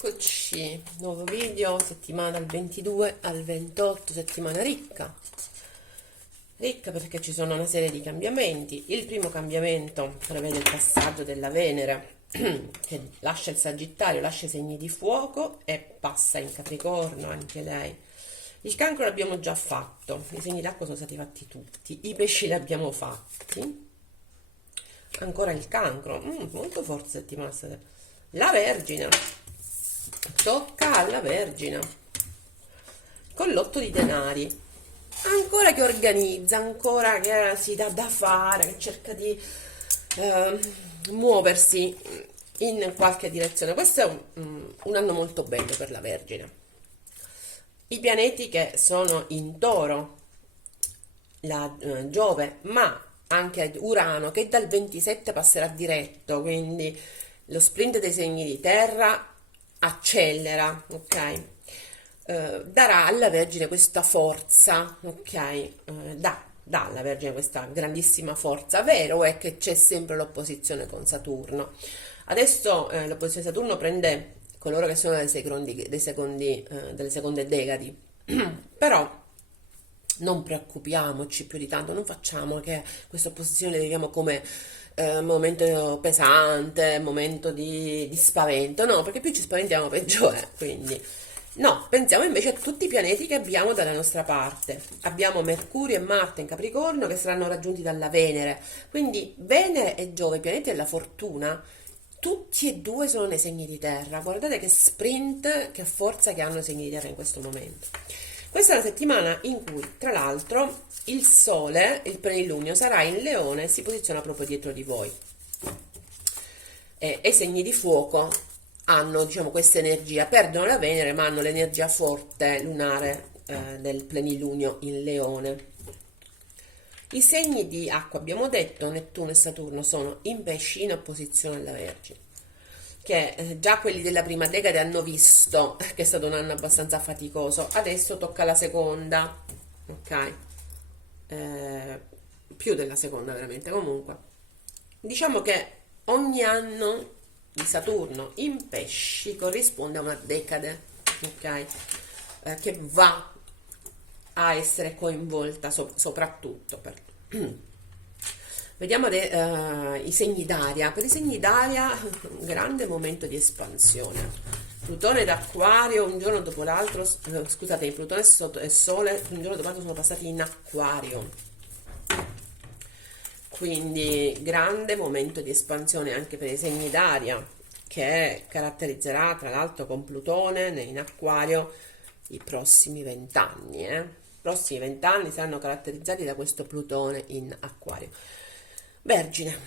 Eccoci, nuovo video, settimana dal 22 al 28, settimana ricca. Ricca perché ci sono una serie di cambiamenti. Il primo cambiamento prevede il passaggio della Venere che lascia il Sagittario, lascia i segni di fuoco e passa in Capricorno anche lei. Il Cancro l'abbiamo già fatto, i segni d'acqua sono stati fatti tutti, i pesci li abbiamo fatti. Ancora il Cancro, molto forte settimana. La Vergine, tocca alla Vergine con l'otto di denari, ancora che organizza, ancora che si dà da fare, che cerca di muoversi in qualche direzione. Questo è un anno molto bello per la Vergine. I pianeti che sono in Toro, Giove, ma anche Urano che dal 27 passerà diretto, quindi lo sprint dei segni di terra accelera, ok? Darà alla Vergine questa forza, ok? Dà alla Vergine questa grandissima forza. Vero è che c'è sempre l'opposizione con Saturno. Adesso l'opposizione di Saturno prende coloro che sono delle seconde decadi, però non preoccupiamoci più di tanto, non facciamo che questa opposizione la viviamo come momento pesante, momento di spavento, no, perché più ci spaventiamo peggio è, quindi no, pensiamo invece a tutti i pianeti che abbiamo dalla nostra parte. Abbiamo Mercurio e Marte in Capricorno che saranno raggiunti dalla Venere, quindi Venere e Giove, i pianeti della fortuna, tutti e due sono nei segni di terra. Guardate che sprint, che forza che hanno i segni di terra in questo momento. Questa è la settimana in cui, tra l'altro, il Sole, il plenilunio, sarà in Leone e si posiziona proprio dietro di voi. E i segni di fuoco hanno, diciamo, questa energia, perdono la Venere, ma hanno l'energia forte lunare del plenilunio in Leone. I segni di acqua, abbiamo detto, Nettuno e Saturno, sono in Pesci in opposizione alla Vergine, che già quelli della prima decade hanno visto che è stato un anno abbastanza faticoso. Adesso tocca la seconda, ok? Più della seconda veramente. Comunque diciamo che ogni anno di Saturno in Pesci corrisponde a una decade, ok? Che va a essere coinvolta soprattutto per vediamo i segni d'aria. Per i segni d'aria, un grande momento di espansione. Plutone ed Acquario un giorno dopo l'altro, scusate, Plutone e Sole un giorno dopo l'altro sono passati in Acquario. Quindi grande momento di espansione anche per i segni d'aria, che caratterizzerà tra l'altro con Plutone in Acquario i prossimi 20 anni. I prossimi 20 anni saranno caratterizzati da questo Plutone in Acquario. Vergine,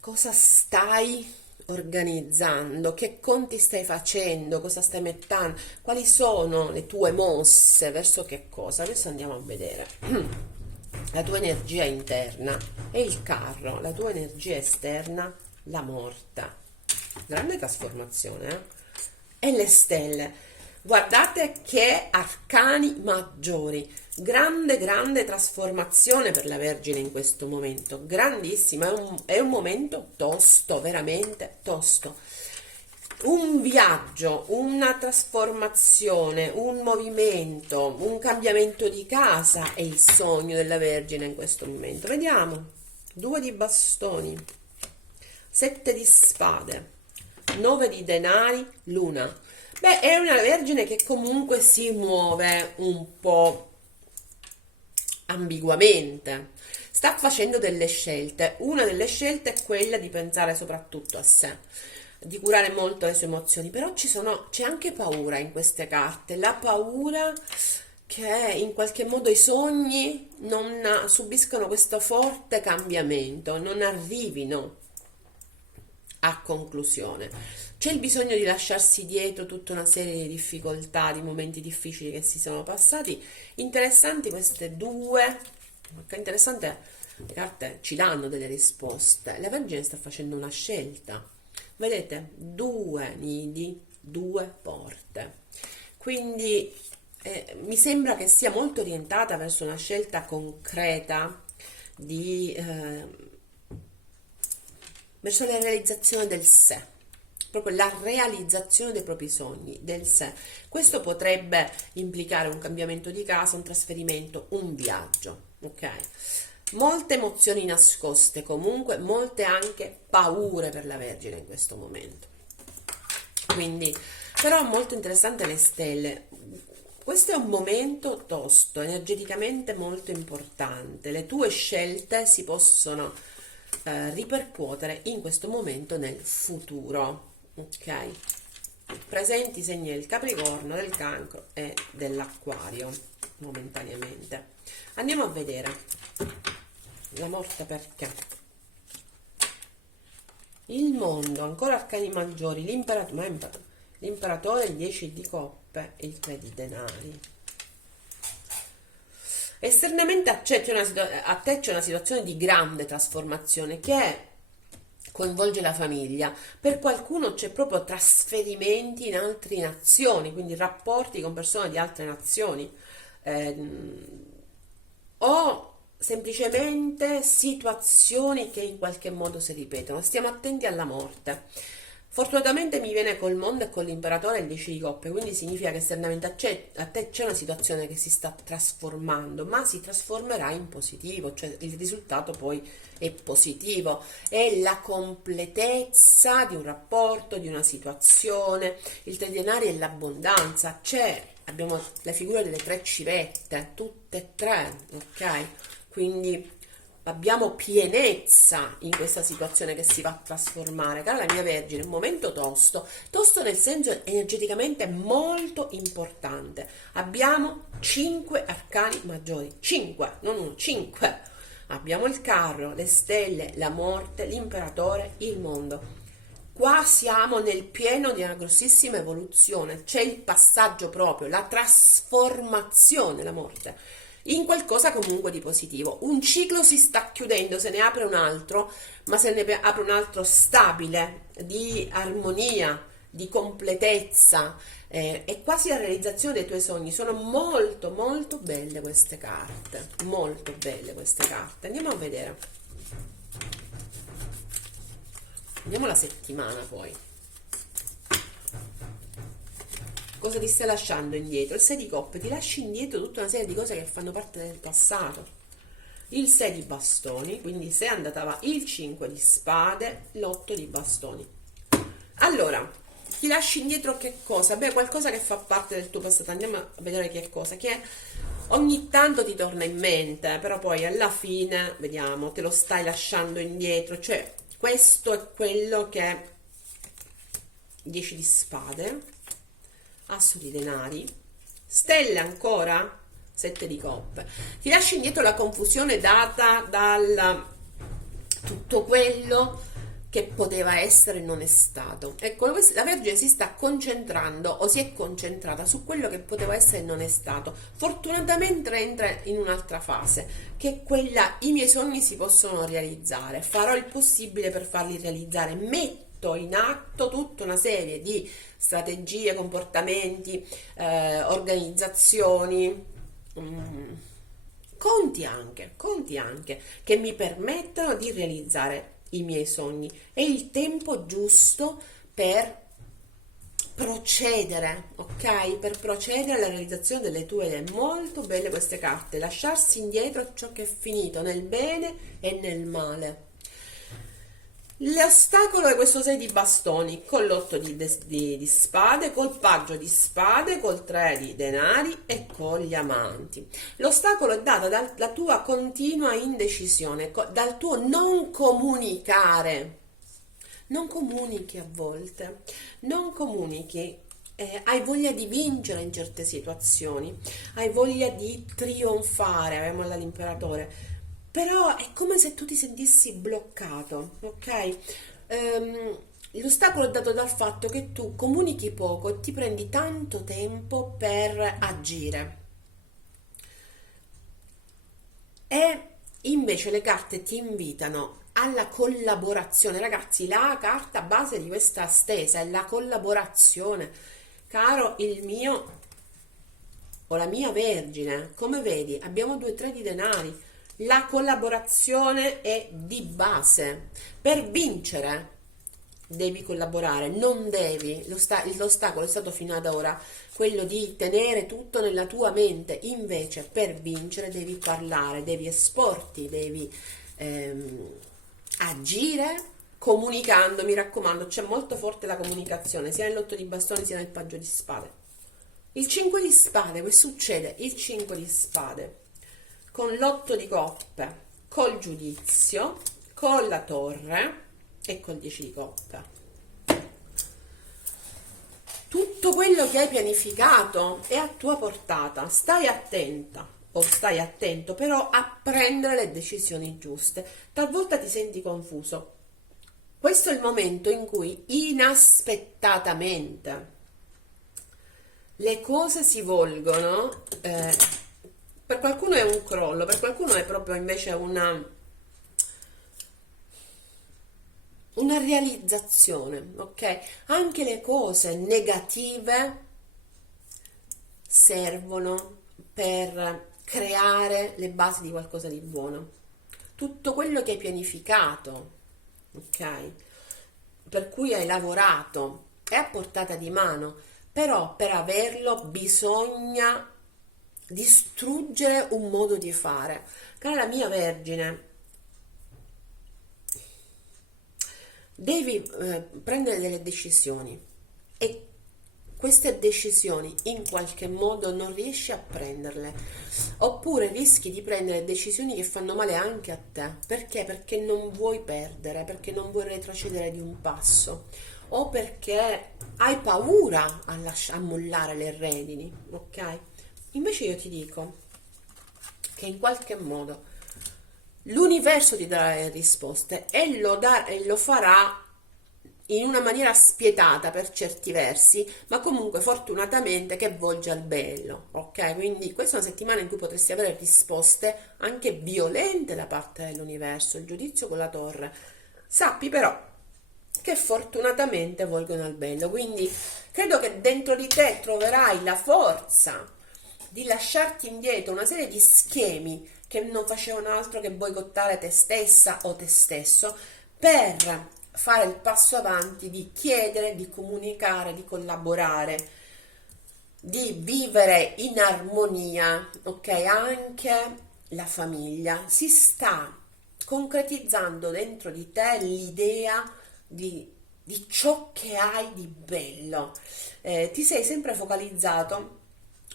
cosa stai organizzando? Che conti stai facendo? Cosa stai mettendo? Quali sono le tue mosse? Verso che cosa? Adesso andiamo a vedere. La tua energia interna e il carro, la tua energia esterna, la morta. Grande trasformazione, E le stelle. Guardate che arcani maggiori. Grande trasformazione per la Vergine in questo momento, grandissima, è un momento tosto, veramente tosto. Un viaggio, una trasformazione, un movimento, un cambiamento di casa è il sogno della Vergine in questo momento. Vediamo, 2 di bastoni, 7 di spade, 9 di denari, luna. Beh, è una Vergine che comunque si muove un po' ambiguamente, sta facendo delle scelte. Una delle scelte è quella di pensare soprattutto a sé, di curare molto le sue emozioni, però c'è anche paura in queste carte, la paura che in qualche modo i sogni non subiscano questo forte cambiamento, non arrivino a conclusione. C'è il bisogno di lasciarsi dietro tutta una serie di difficoltà, di momenti difficili che si sono passati. Interessanti queste due, interessante, le carte ci danno delle risposte. La Vergine sta facendo una scelta. Vedete? 2 nidi, 2 porte. Quindi mi sembra che sia molto orientata verso una scelta concreta verso la realizzazione del sé. proprio la realizzazione dei propri sogni, del sé. Questo potrebbe implicare un cambiamento di casa, un trasferimento, un viaggio, ok? Molte emozioni nascoste, comunque molte anche paure per la Vergine in questo momento. Quindi, però molto interessante le stelle. Questo è un momento tosto, energeticamente molto importante. Le tue scelte si possono ripercuotere in questo momento nel futuro, ok? Presenti segni del Capricorno, del Cancro e dell'Acquario momentaneamente. Andiamo a vedere la morte perché. Il mondo, ancora arcani maggiori, l'imperatore, il 10 di coppe, il 3 di denari. Esternamente a te c'è una situazione di grande trasformazione che coinvolge la famiglia. Per qualcuno c'è proprio trasferimenti in altre nazioni, quindi rapporti con persone di altre nazioni, o semplicemente situazioni che in qualche modo si ripetono. Stiamo attenti alla morte. Fortunatamente mi viene col mondo e con l'imperatore il 10 di coppe, quindi significa che esternamente a te c'è una situazione che si sta trasformando, ma si trasformerà in positivo, cioè il risultato poi è positivo, è la completezza di un rapporto, di una situazione. Il 3 di denari è l'abbondanza, abbiamo le figure delle 3 civette, tutte e 3, ok? Quindi abbiamo pienezza in questa situazione che si va a trasformare. Cara la mia Vergine, un momento tosto nel senso energeticamente molto importante. Abbiamo 5 arcani maggiori, 5, non 1, 5. Abbiamo il carro, le stelle, la morte, l'imperatore, il mondo. Qua siamo nel pieno di una grossissima evoluzione, c'è il passaggio proprio, la trasformazione, la morte in qualcosa comunque di positivo. Un ciclo si sta chiudendo, se ne apre un altro, ma se ne apre un altro stabile, di armonia, di completezza, è quasi la realizzazione dei tuoi sogni. Sono molto molto belle queste carte, molto belle queste carte. Andiamo a vedere, andiamo alla settimana poi. Cosa ti stai lasciando indietro? Il 6 di coppe, ti lasci indietro tutta una serie di cose che fanno parte del passato. Il 6 di bastoni, quindi se andava il 5 di spade, l'8 di bastoni. Allora, ti lasci indietro che cosa? Beh, qualcosa che fa parte del tuo passato. Andiamo a vedere che cosa, che ogni tanto ti torna in mente, però poi alla fine, vediamo, te lo stai lasciando indietro. Cioè, questo è quello che 10 di spade, asso di denari, stelle ancora, 7 di coppe. Ti lasci indietro la confusione data dal tutto quello che poteva essere e non è stato. Ecco, la Vergine si sta concentrando o si è concentrata su quello che poteva essere e non è stato. Fortunatamente entra in un'altra fase, che è quella: i miei sogni si possono realizzare, farò il possibile per farli realizzare, metto in atto tutta una serie di strategie, comportamenti, organizzazioni, conti anche che mi permettono di realizzare i miei sogni. È il tempo giusto per procedere, ok? Per procedere alla realizzazione delle tue idee. Molto belle queste carte, lasciarsi indietro ciò che è finito nel bene e nel male. L'ostacolo è questo 6 di bastoni con l'8 di spade, col paggio di spade, col 3 di denari e con gli amanti. L'ostacolo è dato dalla tua continua indecisione, dal tuo non comunicare. Non comunichi a volte, non comunichi. Hai voglia di vincere in certe situazioni, hai voglia di trionfare, abbiamo l'imperatore, però è come se tu ti sentissi bloccato, ok? L'ostacolo è dato dal fatto che tu comunichi poco e ti prendi tanto tempo per agire. E invece le carte ti invitano alla collaborazione. Ragazzi, la carta base di questa stesa è la collaborazione. Caro il mio o la mia Vergine, come vedi abbiamo 2 3 di denari. La collaborazione è di base per vincere devi collaborare, non devi, l'ostacolo è stato fino ad ora quello di tenere tutto nella tua mente, invece per vincere devi parlare, devi esporti, devi agire comunicando, mi raccomando, c'è molto forte la comunicazione, sia nell'otto di bastoni sia nel paggio di spade. Il 5 di spade, che succede? Il 5 di spade con l'8 di coppe, col giudizio, con la torre e col 10 di coppe. Tutto quello che hai pianificato è a tua portata, stai attenta o stai attento però a prendere le decisioni giuste. Talvolta ti senti confuso. Questo è il momento in cui inaspettatamente le cose si volgono, per qualcuno è un crollo, per qualcuno è proprio invece una realizzazione, ok? Anche le cose negative servono per creare le basi di qualcosa di buono. Tutto quello che hai pianificato, ok? Per cui hai lavorato, è a portata di mano, però per averlo bisogna distruggere un modo di fare. Cara mia Vergine, devi prendere delle decisioni e queste decisioni in qualche modo non riesci a prenderle, oppure rischi di prendere decisioni che fanno male anche a te. Perché? Perché non vuoi perdere, perché non vuoi retrocedere di un passo, o perché hai paura a mollare le redini, ok? Invece io ti dico che in qualche modo l'universo ti darà le risposte e lo farà in una maniera spietata per certi versi, ma comunque fortunatamente che volge al bello, ok? Quindi questa è una settimana in cui potresti avere risposte anche violente da parte dell'universo, il giudizio con la torre. Sappi però che fortunatamente volgono al bello, quindi credo che dentro di te troverai la forza di lasciarti indietro una serie di schemi che non facevano altro che boicottare te stessa o te stesso, per fare il passo avanti di chiedere, di comunicare, di collaborare, di vivere in armonia, ok? Anche la famiglia. Si sta concretizzando dentro di te l'idea di ciò che hai di bello. Ti sei sempre focalizzato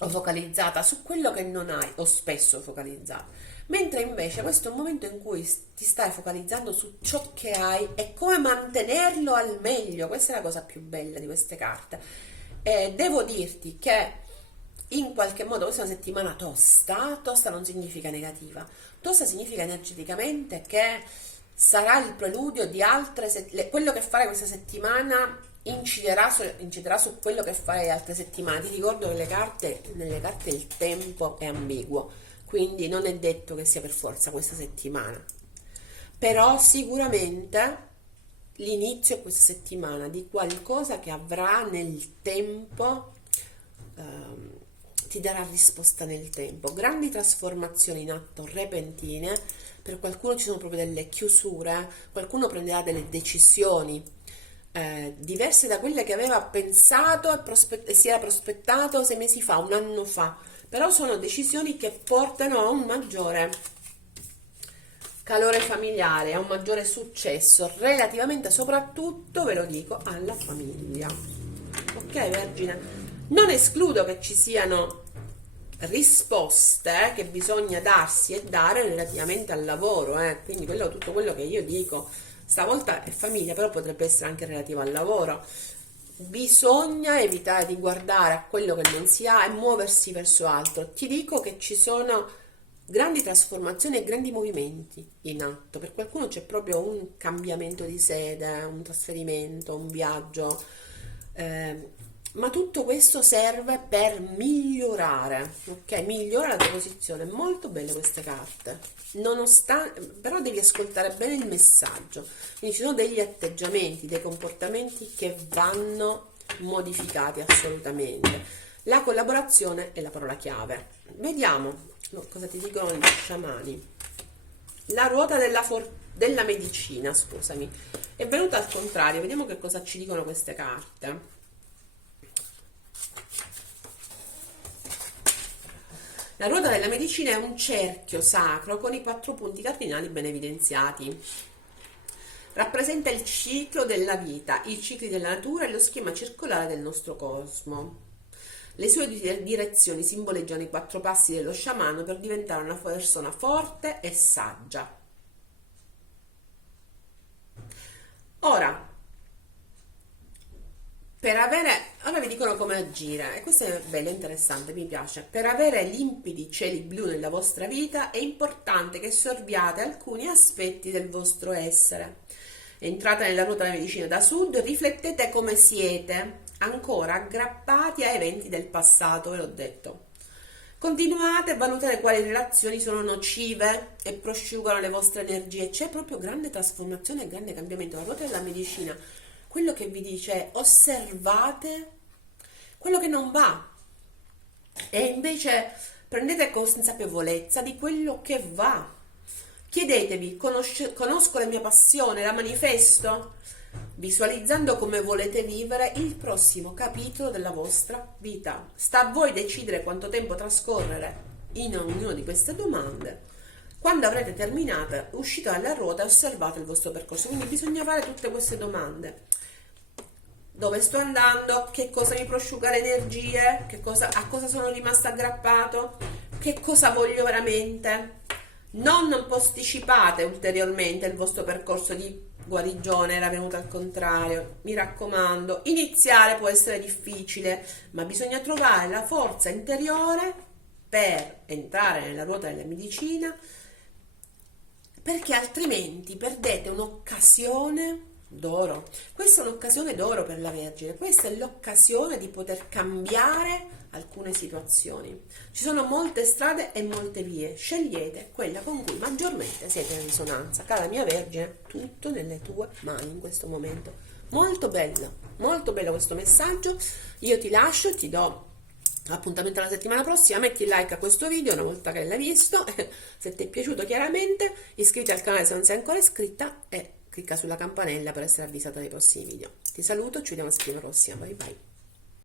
o focalizzata su quello che non hai, o spesso focalizzato. Mentre invece questo è un momento in cui ti stai focalizzando su ciò che hai e come mantenerlo al meglio. Questa è la cosa più bella di queste carte. Devo dirti che in qualche modo questa è una settimana tosta. Tosta non significa negativa, tosta significa energeticamente che sarà il preludio di quello che farai questa settimana inciderà su quello che farai altre settimane. Ti ricordo che nelle carte il tempo è ambiguo, quindi non è detto che sia per forza questa settimana, però sicuramente l'inizio questa settimana di qualcosa che avrà nel tempo, ti darà risposta nel tempo. Grandi trasformazioni in atto repentine, per qualcuno ci sono proprio delle chiusure, qualcuno prenderà delle decisioni diverse da quelle che aveva pensato e si era prospettato 6 mesi fa, un anno fa, però sono decisioni che portano a un maggiore calore familiare, a un maggiore successo relativamente soprattutto, ve lo dico, alla famiglia. Ok, Vergine? Non escludo che ci siano risposte che bisogna darsi e dare relativamente al lavoro, quindi tutto quello che io dico stavolta è famiglia, però potrebbe essere anche relativo al lavoro. Bisogna evitare di guardare a quello che non si ha e muoversi verso altro. Ti dico che ci sono grandi trasformazioni e grandi movimenti in atto. Per qualcuno c'è proprio un cambiamento di sede, un trasferimento, un viaggio, ma tutto questo serve per migliorare, ok? Migliora la tua posizione. Molto belle queste carte, però devi ascoltare bene il messaggio. Quindi ci sono degli atteggiamenti, dei comportamenti che vanno modificati assolutamente. La collaborazione è la parola chiave. Vediamo cosa ti dicono gli sciamani. La ruota della fortuna. della medicina, scusami, è venuta al contrario. Vediamo che cosa ci dicono queste carte. La ruota della medicina è un cerchio sacro con i 4 punti cardinali ben evidenziati. Rappresenta il ciclo della vita, i cicli della natura e lo schema circolare del nostro cosmo. Le sue direzioni simboleggiano i 4 passi dello sciamano per diventare una persona forte e saggia. Ora, ora vi dicono come agire, e questo è bello, interessante, mi piace. Per avere limpidi cieli blu nella vostra vita è importante che sorviate alcuni aspetti del vostro essere. Entrate nella ruota della medicina da sud, riflettete come siete ancora aggrappati a eventi del passato, ve l'ho detto. Continuate a valutare quali relazioni sono nocive e prosciugano le vostre energie. C'è proprio grande trasformazione e grande cambiamento. La ruota della medicina, quello che vi dice è: osservate quello che non va e invece prendete consapevolezza di quello che va. Chiedetevi: conosco la mia passione, la manifesto? Visualizzando come volete vivere il prossimo capitolo della vostra vita. Sta a voi decidere quanto tempo trascorrere in ognuna di queste domande. Quando avrete terminato, uscite dalla ruota e osservate il vostro percorso. Quindi bisogna fare tutte queste domande. Dove sto andando? Che cosa mi prosciuga le energie? A cosa sono rimasto aggrappato? Che cosa voglio veramente? Non posticipate ulteriormente il vostro percorso di guarigione, era venuto al contrario. Mi raccomando, iniziare può essere difficile, ma bisogna trovare la forza interiore per entrare nella ruota della medicina, perché altrimenti perdete un'occasione d'oro. Questa è un'occasione d'oro per la Vergine, questa è l'occasione di poter cambiare alcune situazioni. Ci sono molte strade e molte vie, scegliete quella con cui maggiormente siete in risonanza. Cara mia Vergine, tutto nelle tue mani in questo momento. Molto bello questo messaggio. Io ti lascio, ti do appuntamento alla settimana prossima. Metti like a questo video una volta che l'hai visto, se ti è piaciuto chiaramente, iscriviti al canale se non sei ancora iscritta e clicca sulla campanella per essere avvisata dei prossimi video. Ti saluto, ci vediamo la settimana prossima, bye bye.